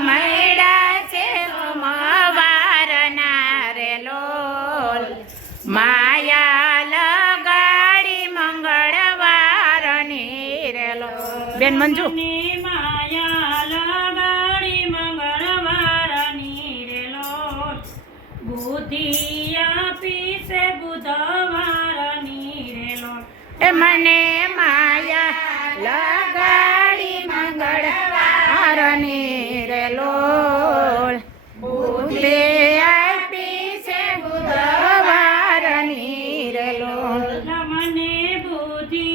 મૈડા છે સોમવારના રે લોલ માયા લગાડી મંગળવારની રે લોલ બેન મંજુ માયા લગાડી મંગળવારની રે લોલ બુદ્ધિ આપી છે બુધવારની રે લોલ એ મને માયા લગાડી મંગળવારની રે લોલ બુદ્ધિ આપી છે બુધવારની રે લોલ મને બુદ્ધિ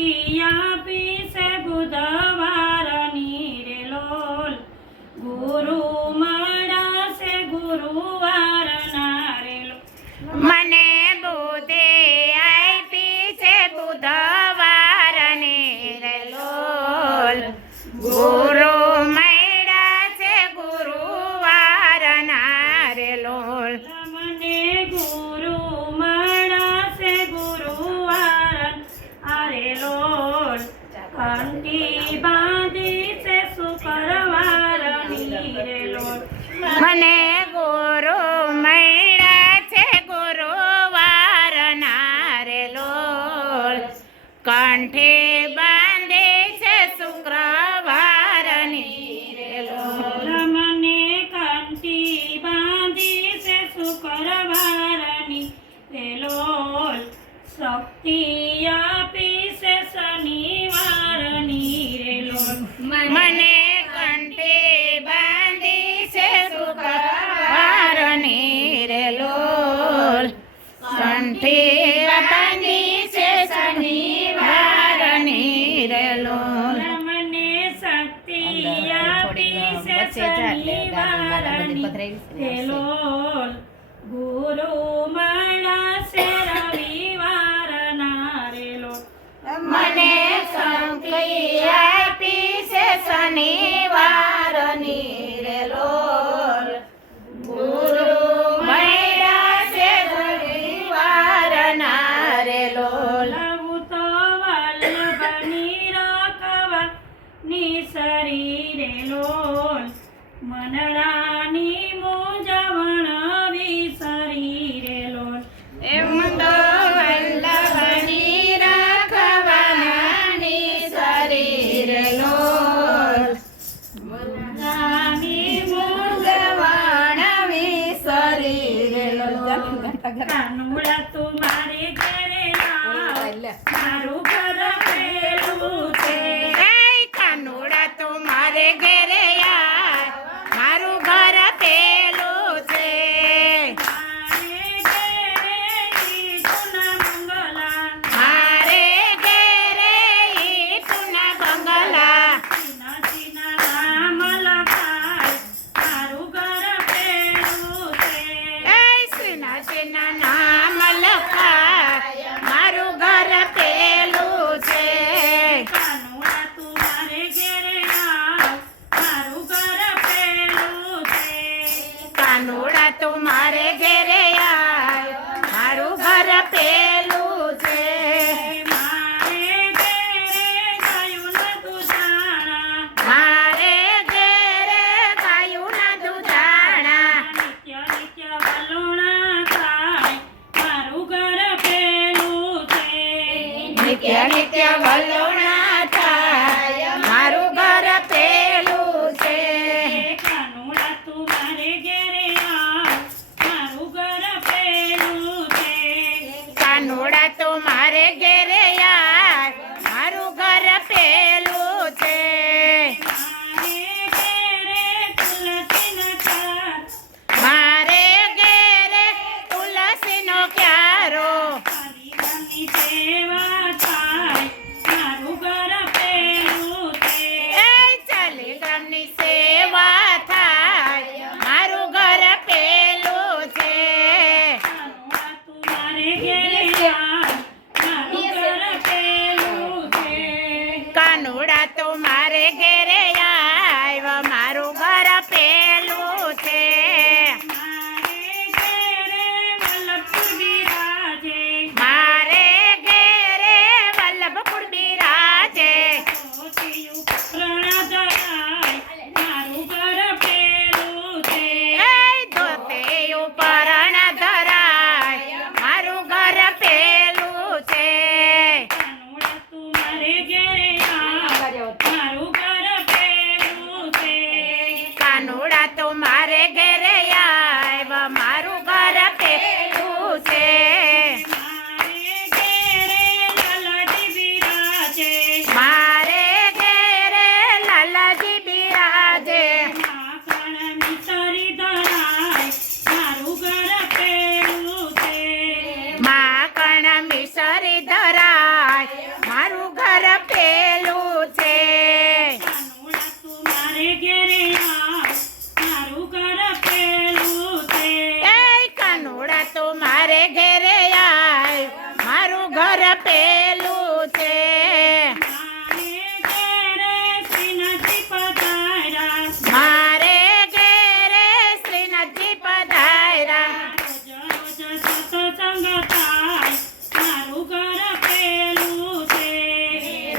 આપી છે બુધવારની રે લોલ ગુરુ મળ્યા છે ગુરુવારના રે લોલ મને બુદ્ધિ આપી છે બુધવારની રે લોલ ગુરુ મળ્યા છે ગુરુવારના રે લોલ મને ગુરુ મળ્યા છે ગુરુવાર અરે લોલ કંઠી બાંધી છે શુક્રવારની રે લોલ મને ગુરુ મળ્યા છે ગુરુવારના રે લોલ કંઠે બાંધે છે શુક્રવારની રે લોલ મને કંઠી બાંધી છે શુક્રવારની રે લોલ શક્તિ આપી છે શનિવારની રે લોલ મને કંઠે બાંધી છે શુક્રવારની રે લોલ કંઠે બાંધી છે શનિવારની રે લોલ મને શક્તિ આપી છે શનિવારની રે લોલ ગુરુ મળ્યા છે રવિવારના રે લોલ મને શક્તિ આપી છે શનિવારની રે લોલ ગુરુ મળ્યા છે રવિવારના રે લોલ લવું તો વલ્લભની રાખવા ની શરીરે લોલ મનડાની મૂંઝવણ વિસરી લોલ એમ તો વલ્લભની રાખવાનાની શરીર લોલ મનડાની મૂંઝવણ વિસરી લોલ કાનુડા તું મારે ઘરે આવ મારું ઘર પેલું છે એ કાનુડા તો મારે ઘરે આવ મારું ઘર પેલું છે મારે ઘરે ઈટુના બંગલા મારે ઘરે ઈટુના બંગલા ચીના ચીના નામ લખાય મારું ઘર પેલું છે એ સીના સીના નામ લખાય મારું ઘર પેલું છે કાનુડા તું મારે ઘરે આવ મારું ઘર પેલું છે કાનુડા તો મારે ઘરે આવ મારું ઘર પેલું છે મારે ઘરે ગાયું નતું જાણા મારે ઘરે ગાયું ના દૂધાણા નિત્ય નિત્ય વલોણા થાય મારું ઘર પેલું છે નિત્ય નિત્ય વલોણા થાય મારું ઘર પેલું છે કાનુડા તું મારે ઘરે આવ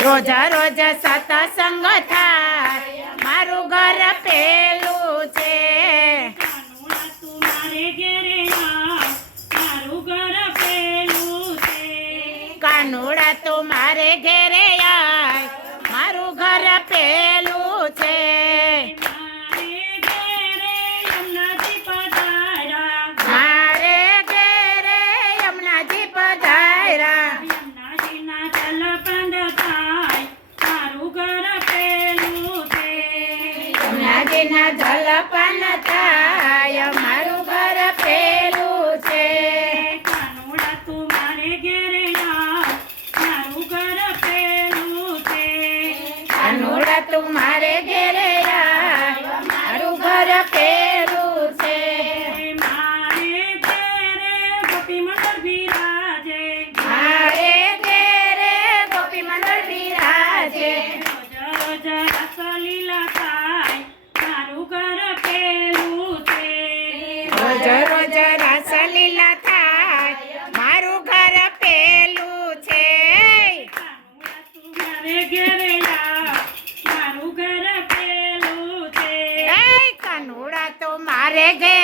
રોજ રોજ સત્સંગ થાય મારું ઘર પેલું છે કાનુડા તું મારે ઘેરે આવ મારું ઘર પેલું છે કાનુડા તું મારે ઘેરે આય મારું ઘર પેલું છે મારે ઘેરે યમુનાજી પધાર્યા મારે ઘેરે યમુનાજી પધાર્યા યમુનાજીના જલ બંધ થાય મારું ઘર પેલું છે યમુનાજીના જલપાન થાય મારું ઘર પેલું છે કાનુડા તું મારે ઘેરે આવ મારું ઘર પેલું છે કાનુડા તું મારે ઘેરે આય મારું ઘર પેલું છે મારે ઘેરે ગોપી મંડળ બિરાજે મારે ઘેરે ગોપી મંડળ બિરાજે રોજ રોજ રસલીલા થાય મારું ઘર પેલું છે રોજ રોજ રાસલીલા થાય મારું ઘર પેલું છે કાનુડા તું મારે ઘેરે આવ મારું ઘર પેલું છે એ કાનુડા તો મારે ઘેરે